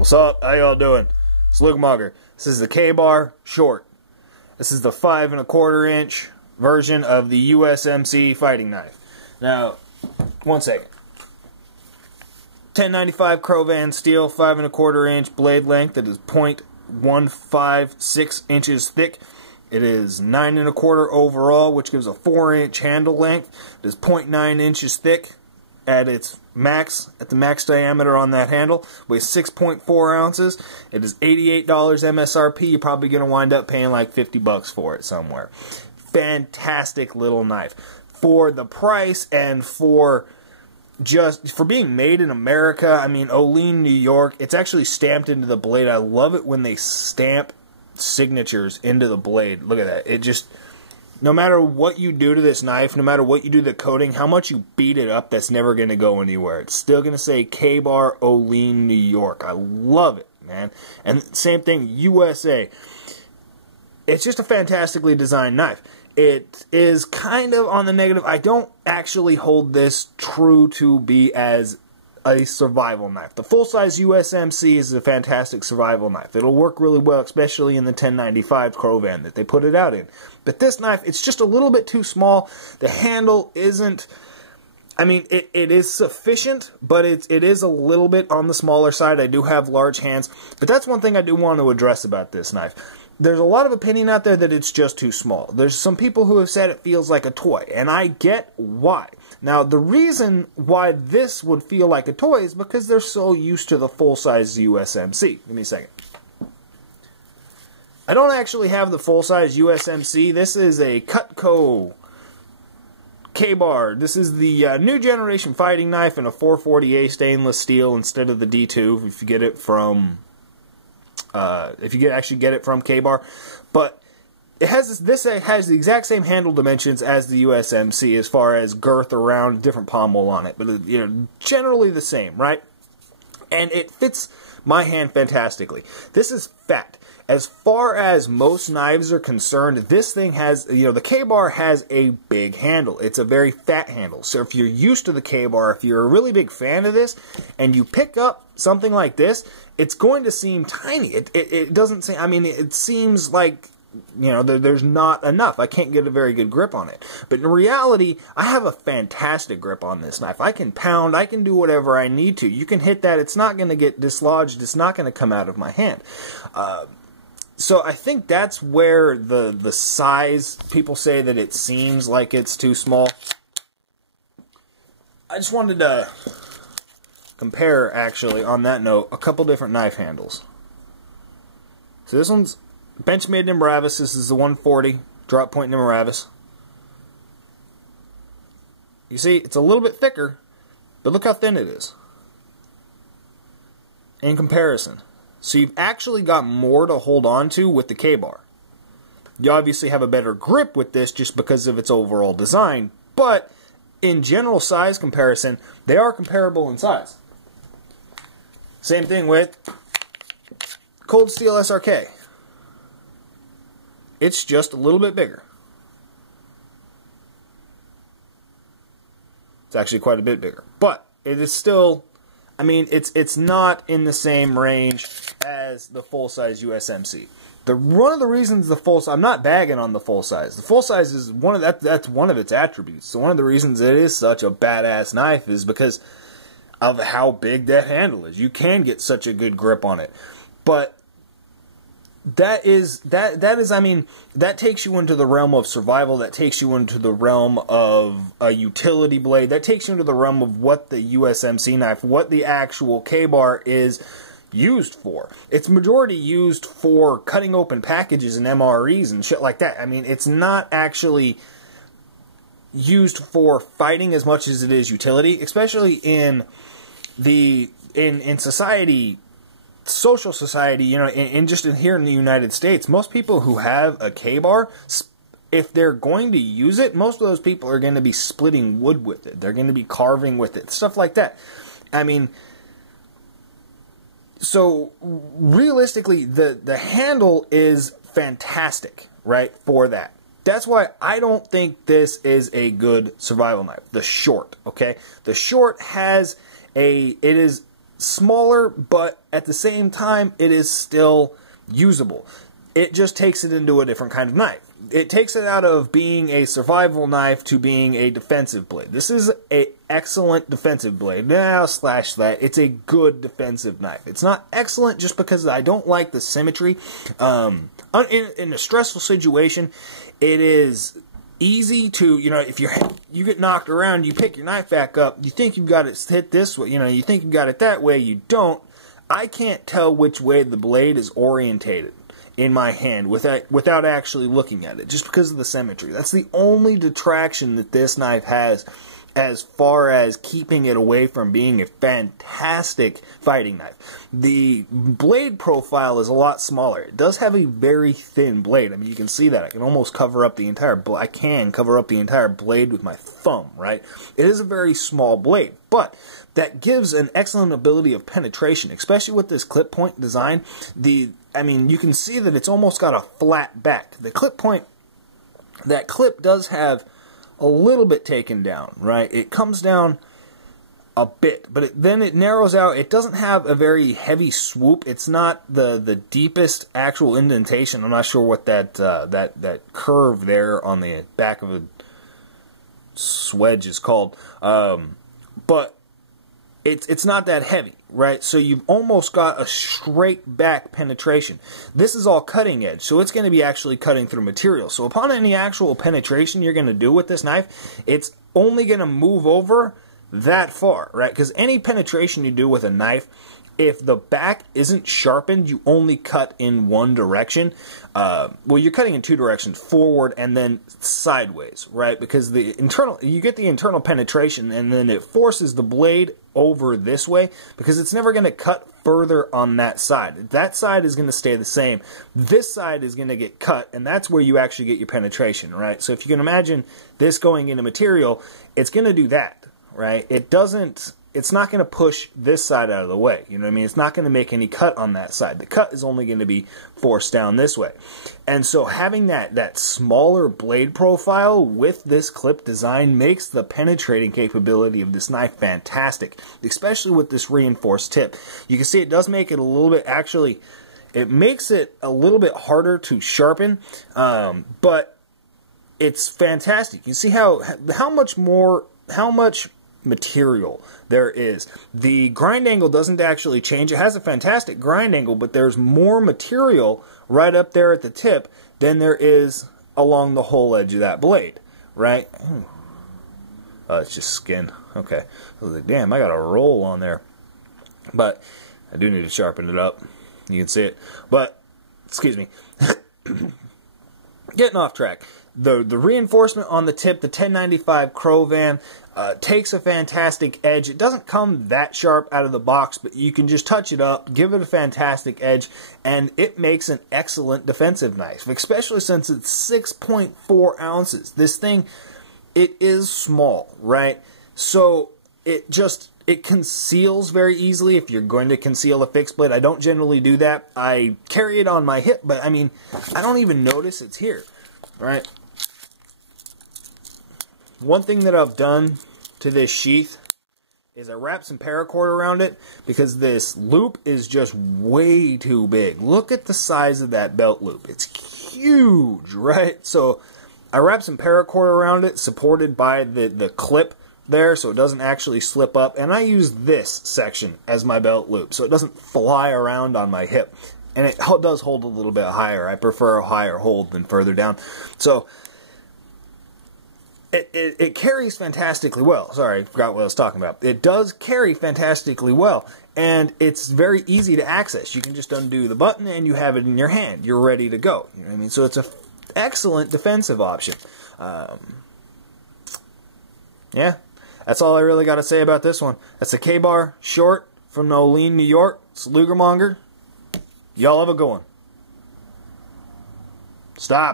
What's up? How y'all doing? It's Luke Mugger. This is the Kabar short. This is the 5 1/4 inch version of the USMC fighting knife. Now, one second. 1095 cro-van steel, 5 1/4 inch blade length. It is 0.156 inches thick. It is 9 1/4 overall, which gives a 4-inch handle length. It is 0.9 inches thick at its max, at the max diameter on that handle. Weighs 6.4 ounces. It is $88 MSRP. You're probably going to wind up paying like $50 for it somewhere. Fantastic little knife. For the price and for being made in America, I mean, Olean, New York, it's actually stamped into the blade. I love it when they stamp signatures into the blade. Look at that. It just, no matter what you do to this knife, no matter what you do to the coating, how much you beat it up, that's never going to go anywhere. It's still going to say Kabar, Olean, New York. I love it, man. And same thing, USA. It's just a fantastically designed knife. It is kind of on the negative. I don't actually hold this true to be as a survival knife. The full-size USMC is a fantastic survival knife. It'll work really well, especially in the 1095 cro-van that they put it out in. But this knife, it's just a little bit too small. The handle isn't, I mean, it is sufficient, but it is a little bit on the smaller side. I do have large hands, but that's one thing I do want to address about this knife. There's a lot of opinion out there that it's just too small. There's some people who have said it feels like a toy, and I get why. Now, the reason why this would feel like a toy is because they're so used to the full-size USMC. Give me a second. I don't actually have the full-size USMC. This is a Cutco Kabar. This is the new generation fighting knife in a 440A stainless steel instead of the D2 if you get it from actually get it from Kabar. But it has this has the exact same handle dimensions as the USMC as far as girth around, different pommel on it, but you know, generally the same, right? And it fits my hand fantastically. This is fat. As far as most knives are concerned, this thing has, you know, the Kabar has a big handle. It's a very fat handle. So if you're used to the Kabar, if you're a really big fan of this, and you pick up something like this, it's going to seem tiny. It doesn't seem, I mean, it seems like, you know, there's not enough. I can't get a very good grip on it. But in reality, I have a fantastic grip on this knife. I can pound, I can do whatever I need to. You can hit that, it's not going to get dislodged, it's not going to come out of my hand. So I think that's where the size, people say that it seems like it's too small. I just wanted to compare, actually, on that note, a couple different knife handles. So this one's Benchmade Nimravis. This is the 140 drop point Nimravis. You see, it's a little bit thicker, but look how thin it is in comparison. So you've actually got more to hold on to with the Kabar. You obviously have a better grip with this just because of its overall design, but in general size comparison, they are comparable in size. Same thing with Cold Steel SRK. It's just a little bit bigger. It's actually quite a bit bigger, but it is still, I mean, it's not in the same range as the full-size USMC. One of the reasons the full size, I'm not bagging on the full size. The full size is that's one of its attributes. So one of the reasons it is such a badass knife is because of how big that handle is. You can get such a good grip on it. But that is I mean, that takes you into the realm of survival. That takes you into the realm of a utility blade. That takes you into the realm of what the USMC knife, what the actual Kabar is used for. It's majority used for cutting open packages and MREs and shit like that. I mean, it's not actually used for fighting as much as it is utility, especially in society, social society, you know, just here in the United States. Most people who have a Kabar, if they're going to use it, most of those people are going to be splitting wood with it. They're going to be carving with it, stuff like that. I mean, so realistically, the handle is fantastic, right, for that. That's why I don't think this is a good survival knife. The short, okay? The short has it is smaller, but at the same time, it is still usable. It just takes it into a different kind of knife. It takes it out of being a survival knife to being a defensive blade. This is an excellent defensive blade. Now, slash that, it's a good defensive knife. It's not excellent just because I don't like the symmetry. In a stressful situation, it is easy to, if you get knocked around, you pick your knife back up, you think you've got it hit this way, you think you've got it that way, you don't. I can't tell which way the blade is orientated in my hand without actually looking at it, just because of the symmetry. That's the only detraction that this knife has as far as keeping it away from being a fantastic fighting knife. The blade profile is a lot smaller. It does have a very thin blade. I mean, you can see that. I can almost cover up the entire blade. I can cover up the entire blade with my thumb, right? It is a very small blade, but that gives an excellent ability of penetration, especially with this clip point design. You can see that it's almost got a flat back. The clip point, that clip does have a little bit taken down, right? It comes down a bit, but then it narrows out. It doesn't have a very heavy swoop. It's not the deepest actual indentation. I'm not sure what that curve there on the back of a swedge is called, but it's not that heavy, right? So you've almost got a straight back penetration. This is all cutting edge, so it's going to be actually cutting through material. So upon any actual penetration you're going to do with this knife, it's only going to move over that far, right? Because any penetration you do with a knife, if the back isn't sharpened, you only cut in one direction. Well, you're cutting in two directions, forward and then sideways, right? Because you get the internal penetration, and then it forces the blade over this way, because it's never going to cut further on that side. That side is going to stay the same. This side is going to get cut, and that's where you actually get your penetration, right? So if you can imagine this going into material, it's going to do that, right? It's not going to push this side out of the way. You know what I mean? It's not going to make any cut on that side. The cut is only going to be forced down this way. And so having that smaller blade profile with this clip design makes the penetrating capability of this knife fantastic, especially with this reinforced tip. You can see it does make it a little bit, actually, it makes it a little bit harder to sharpen, but it's fantastic. You see how much material there is. The grind angle doesn't actually change. It has a fantastic grind angle, but there's more material right up there at the tip than there is along the whole edge of that blade, right? Oh, it's just skin. Okay. I was like, damn, I got a roll on there. But I do need to sharpen it up. You can see it. But, excuse me. Getting off track. The reinforcement on the tip, the 1095 cro-van, takes a fantastic edge. It doesn't come that sharp out of the box, but you can just touch it up, give it a fantastic edge, and it makes an excellent defensive knife, especially since it's 6.4 ounces. This thing, it is small, right? So it conceals very easily if you're going to conceal a fixed blade. I don't generally do that. I carry it on my hip, but I mean, I don't even notice it's here, right? One thing that I've done to this sheath is I wrap some paracord around it, because this loop is just way too big. Look at the size of that belt loop. It's huge, right? So I wrap some paracord around it, supported by the clip there, so it doesn't actually slip up. And I use this section as my belt loop, so it doesn't fly around on my hip. And it does hold a little bit higher. I prefer a higher hold than further down. So it carries fantastically well. Sorry, I forgot what I was talking about. It does carry fantastically well, and it's very easy to access. You can just undo the button and you have it in your hand. You're ready to go. You know what I mean? So it's an excellent defensive option. Yeah, that's all I really got to say about this one. That's a Kabar short from Nolene, New York. It's Lugermonger. Y'all have a good one. Stop.